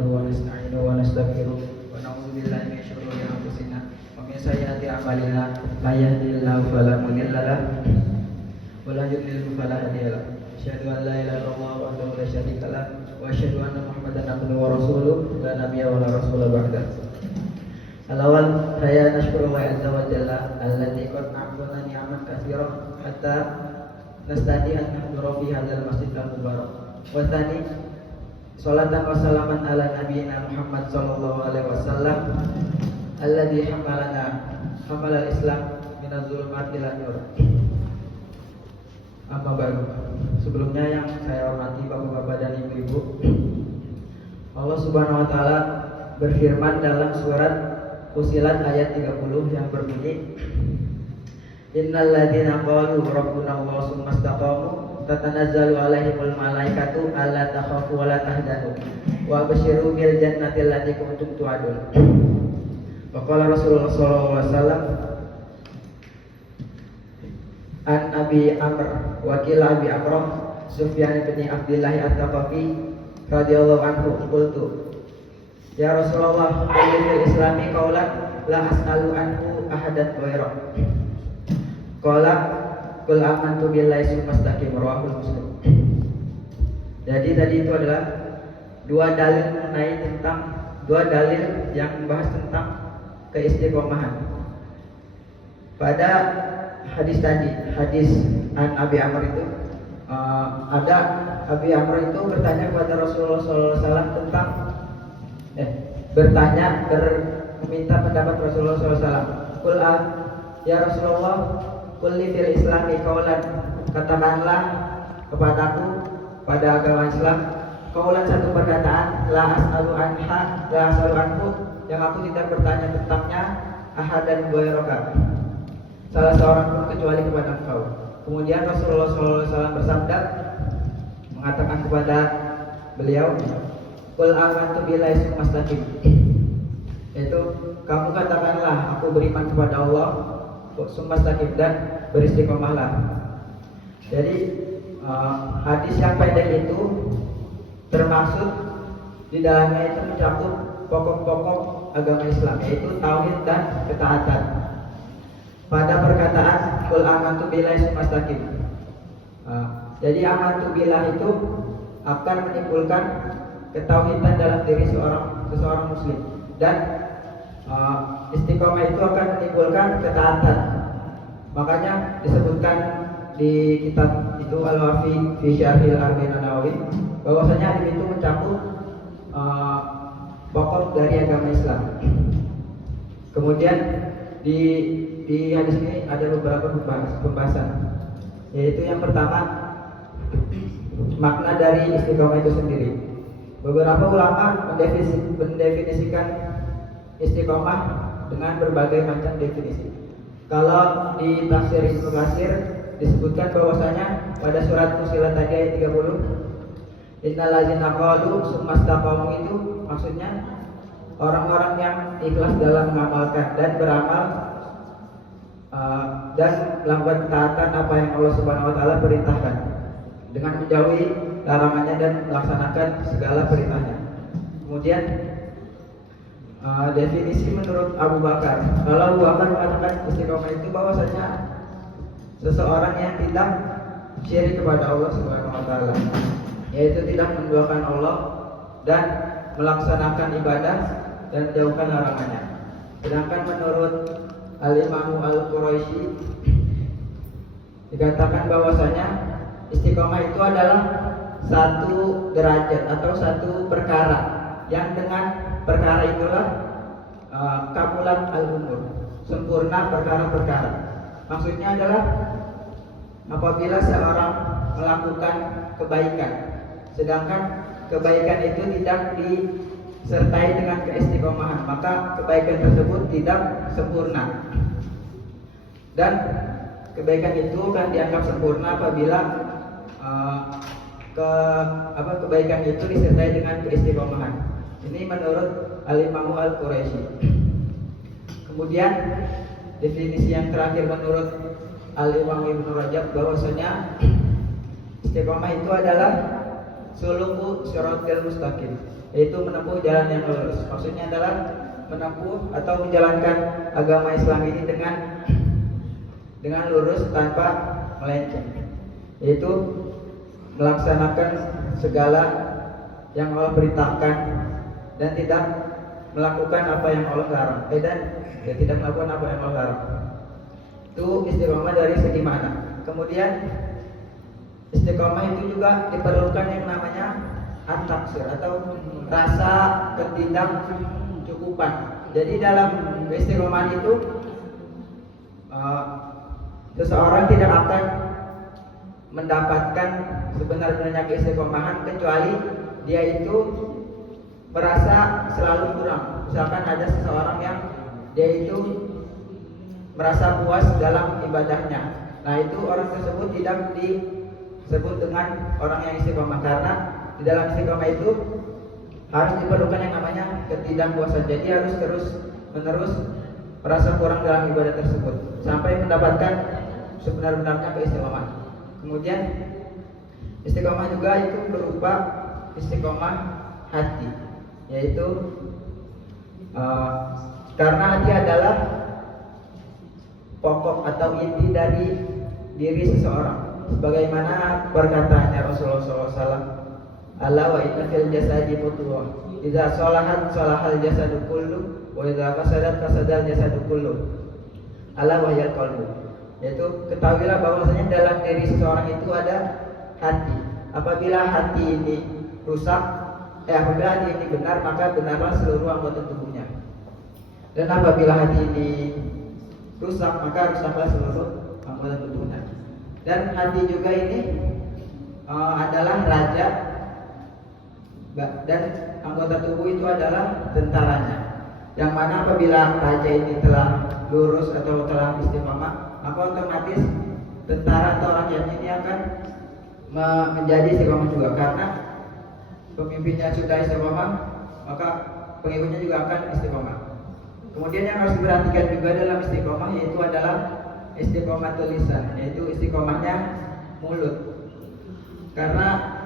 nahmaduhu wa nasta'inuhu wa nastaghfiruh wa na'udzu billahi min shururi anfusina wa min sayyiati a'malina may yahdihillahu fala mudilla lahu wa la yudlil fala hadiya lahu. Asyhadu an la ilaha illallah wahdahu la syarika lahu wa asyhadu anna Muhammadan abduhu wa rasuluh la nabiyya wa la rasula ba'da. Al-awwal saya nashkuru wa azza wa jalla alladzi qad a'tana ni'aman katsiran hatta nastadi an nahdura fi hadzal masjid al-mubarak. Wa tsani sholatan wa salaman ala nabiyyina Muhammad sallallahu alaihi wasallam alladzi hamal al-islam min az-zulumati ila nur. Amma ba'du. Sebelumnya yang saya hormati Bapak-bapak dan Ibu-ibu, Allah Subhanahu wa taala berfirman dalam surat Fussilat ayat 30 yang berbunyi, Innal ladzina qalu rabbuna Allah tsumma istaqamu tatanazzalu alaihimul malaikatu alla takhafu wa la tahzanu wa abshiru bil jannati allati kuntum tu'adun. Wa qala Rasulullah sallallahu alaihi wasallam an Abi Amr wakil Abi Amr Sufyan bin Abdullah At-Taqafi radhiyallahu anhu qultu ya Rasulullah fil islami qaulan la as'alu anhu ahadan ghairak. Qala qul amantu billahi tsumastaqim rawahul Muslim. Jadi tadi itu adalah dua dalil yang membahas tentang keistiqomahan. Pada hadis tadi, hadis an Abi Amr itu ada Abi Amr itu bertanya kepada Rasulullah SAW tentang meminta pendapat Rasulullah SAW. Qul ya Rasulullah, qul li fil islami qaulan, katakanlah kepadaku pada agama Islam qaulan, satu perkataan, la as'alu anhu, yang aku tidak bertanya tentangnya, ahadan ghairaka, salah seorang pun kecuali kepada engkau. Kemudian Rasulullah SAW bersabda, mengatakan kepada beliau, qul amantu billahi tsumastaqim, yaitu kamu katakanlah aku beriman kepada Allah tsumastaqim, dan beristiqomahlah. Jadi hadis yang pendek itu termaksud di dalamnya itu mencakup pokok-pokok agama Islam, yaitu tauhid dan ketaatan. Pada perkataan qul amantu billahi tsumastaqim, jadi amantu billah itu akan menimbulkan ketauhidan dalam diri seseorang muslim, dan istiqomah itu akan menimbulkan ketaatan. Makanya disebutkan di kitab itu Al-Wafi fi Syarhil Arba'in An-Nawawi bahwasanya hadis itu mencakup pokok dari agama Islam. Kemudian di hadis ini ada beberapa pembahasan, yaitu yang pertama makna dari istiqomah itu sendiri. Beberapa ulama mendefinisikan istiqomah dengan berbagai macam definisi. Kalau di tafsir Ibnu Katsir disebutkan bahwasanya pada surat Fussilat tadi ayat 30, innal ladzina qalu tsumma istaqamu, itu maksudnya orang-orang yang ikhlas dalam mengamalkan dan beramal dan melakukan ketaatan apa yang Allah Subhanahu wa taala perintahkan, dengan menjauhi larangannya dan melaksanakan segala perintahnya. Kemudian definisi menurut Abu Bakar, kalau Abu Bakar mengatakan istiqomah itu bahwasanya seseorang yang tidak syirik kepada Allah Subhanahu wa taala, yaitu tidak menduakan Allah dan melaksanakan ibadah dan menjauhkan larangannya. Sedangkan menurut Al-Imam Al-Quraisy dikatakan bahwasanya istiqomah itu adalah satu derajat atau satu perkara yang dengan perkara itulah kamulat al-umur, sempurna perkara-perkara. Maksudnya adalah apabila seorang melakukan kebaikan, sedangkan kebaikan itu tidak disertai dengan keistiqomahan, maka kebaikan tersebut tidak sempurna. Dan kebaikan itu akan dianggap sempurna apabila kebaikan itu disertai dengan keistiqomahan. Ini menurut Al-Imam Al-Quraisy. Kemudian definisi yang terakhir menurut Al-Imam Ibnu Rajab bahwasanya istiqomah itu adalah suluku syiratal mustaqim, yaitu menempuh jalan yang lurus. Maksudnya adalah menempuh atau menjalankan agama Islam ini dengan lurus tanpa melenceng, yaitu melaksanakan segala yang Allah perintahkan dan tidak melakukan apa yang Allah larang. Tidak melakukan apa yang Allah larang. Itu istiqomah dari segi mana. Kemudian istiqomah itu juga diperlukan yang namanya at-taksir atau rasa ketidakcukupan. Jadi dalam istiqomah itu seseorang tidak akan mendapatkan sebenarnya keistiqomahan kecuali dia itu merasa selalu kurang. Misalkan ada seseorang yang dia itu merasa puas dalam ibadahnya, nah itu orang tersebut tidak disebut dengan orang yang istiqomah, karena di dalam istiqomah itu harus diperlukan yang namanya ketidakpuasan. Jadi harus terus menerus merasa kurang dalam ibadah tersebut sampai mendapatkan sebenar-benarnya keistiqomahan. Kemudian istiqomah juga itu berupa istiqomah hati, yaitu karena hati adalah pokok atau inti dari diri seseorang, sebagaimana perkataannya Rasulullah SAW, "Ala wa inna fil jasadi mudghah, idza shalahat shalahal jasadu kullu, wa idza fasadat fasadal jasadu kullu, ala wa hiyal qalbu." Yaitu ketahuilah bahwasanya dalam diri seseorang itu ada hati. Apabila hati ini rusak, apabila hati ini benar, maka benarlah seluruh anggota tubuhnya. Dan apabila hati ini rusak, maka rusaklah seluruh anggota tubuhnya. Dan hati juga ini adalah raja, dan anggota tubuh itu adalah tentaranya. Yang mana apabila raja ini telah lurus atau telah istiqomah, maka otomatis tentara atau rakyat ini akan menjadi istiqomah juga, karena pemimpinnya sudah istiqomah, maka pengikutnya juga akan istiqomah. Kemudian yang harus diperhatikan juga dalam istiqomah yaitu adalah istiqomah tulisan, yaitu istiqomahnya mulut. Karena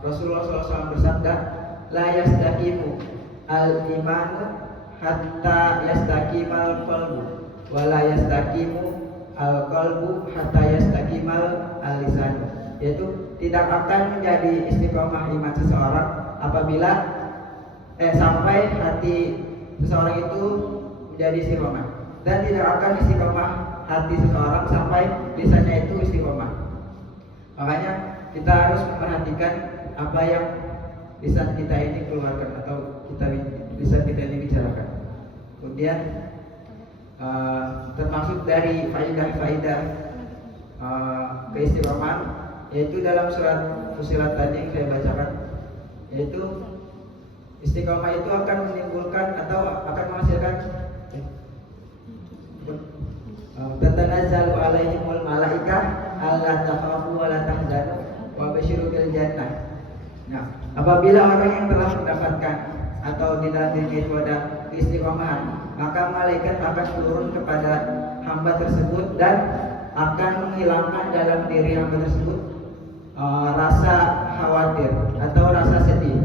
Rasulullah SAW bersabda, "La yastaqimu al-imanu hatta yastaqimal qalbu, wa la yastaqimu al-qalbu hatta yastaqimal al-lisanu." Yaitu tidak akan menjadi istiqomah iman seseorang apabila sampai hati seseorang itu menjadi istiqomah, dan tidak akan istiqomah hati seseorang sampai lisannya itu istiqomah. Makanya kita harus memperhatikan apa yang lisan kita ini keluarkan atau lisan kita ini bicarakan. Kemudian termasuk dari faidah-faidah keistiqomahan, yaitu dalam surat Fussilat tadi yang saya bacakan, yaitu istiqomah itu akan menimbulkan atau akan menghasilkan tatanazzalu alaihimul malaikah alla takhafu wa la tahzanu wa basyiru bil jannah. Nah, apabila orang yang telah mendapatkan atau di dalam dirinya itu ada istiqomahan, maka malaikat akan turun kepada hamba tersebut dan akan menghilangkan dalam diri hamba tersebut rasa khawatir atau rasa sedih.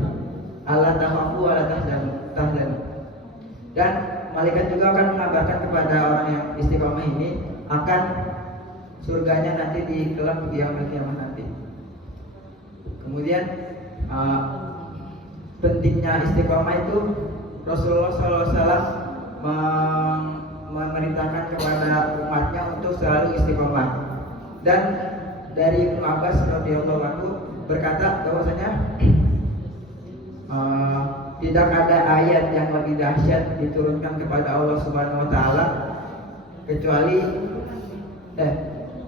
Allah takhafu wa la tahzanu. Dan malaikat juga akan mengabarkan kepada orang yang istiqomah ini akan surganya nanti di kelak kiamat nanti. Kemudian pentingnya istiqomah itu Rasulullah SAW memerintahkan kepada umatnya untuk selalu istiqomah. Dan dari Ibnu Abbas radhiyallahu anhu berkata bahwasanya tidak ada ayat yang lebih dahsyat diturunkan kepada Allah Subhanahu wa taala kecuali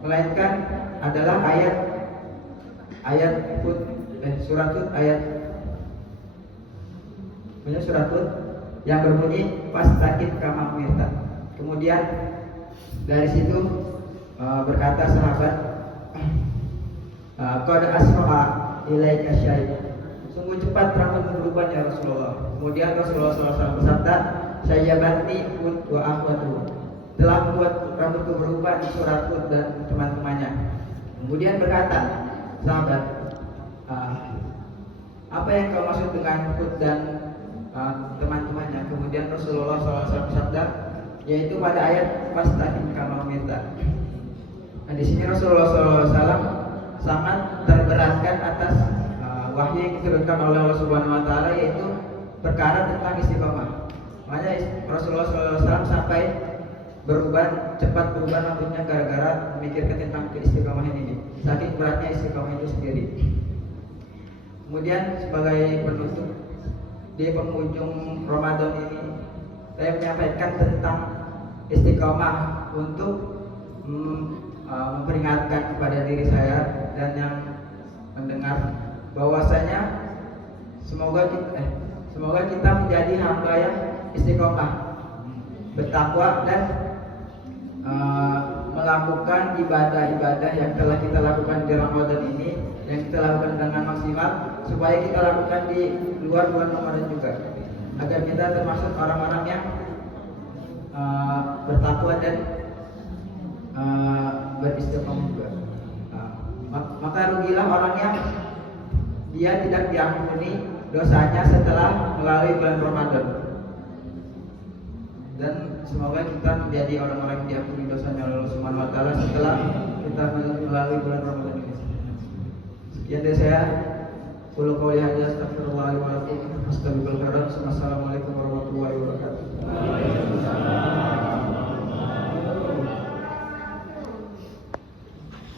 melainkan adalah surat Hud yang berbunyi fastaqim kama umirta. Kemudian dari situ berkata sahabat, qad asra ilaika syai', sungguh cepat rambutmu berubah ya Rasulullah. Kemudian Rasulullah SAW bersabda, "Syayyabani Hud wa akhwatu." Telah membuat rambutku berubah di surat Hud dan teman-temannya. Kemudian berkata sahabat, apa yang kau maksud dengan Hud dan teman-temannya? Kemudian Rasulullah SAW bersabda, yaitu pada ayat fastaqim kama umirta. Nah, di sini Rasulullah SAW sangat terberatkan atas wahyu yang diturunkan oleh Allah Subhanahu Wa Taala, yaitu perkara tentang istiqomah. Makanya Rasulullah SAW sampai cepat berubah rambutnya gara-gara memikirkan tentang keistiqomahan ini. Saking beratnya istiqomah itu sendiri. Kemudian sebagai penutup di penghujung Ramadan ini, saya menyampaikan tentang istiqomah untuk memperingatkan kepada diri saya dan yang mendengar bahwasanya semoga kita menjadi hamba yang istiqomah, bertakwa dan melakukan ibadah-ibadah yang telah kita lakukan di Ramadan ini, yang kita lakukan dengan maksimal, supaya kita lakukan di luar bulan Ramadan juga, agar kita termasuk orang-orang yang bertakwa dan beristiqomah juga. Maka rugilah orang yang dia tidak diampuni dosanya setelah melalui bulan Ramadan. Dan semoga kita menjadi orang-orang yang diampuni dosanya oleh Allah Subhanahu Wa Taala setelah kita melalui bulan Ramadan ini. Sekian dari saya. Qul qouli hadza astaghfirullah wa atubu ilaih. Assalamualaikum warahmatullahi wabarakatuh.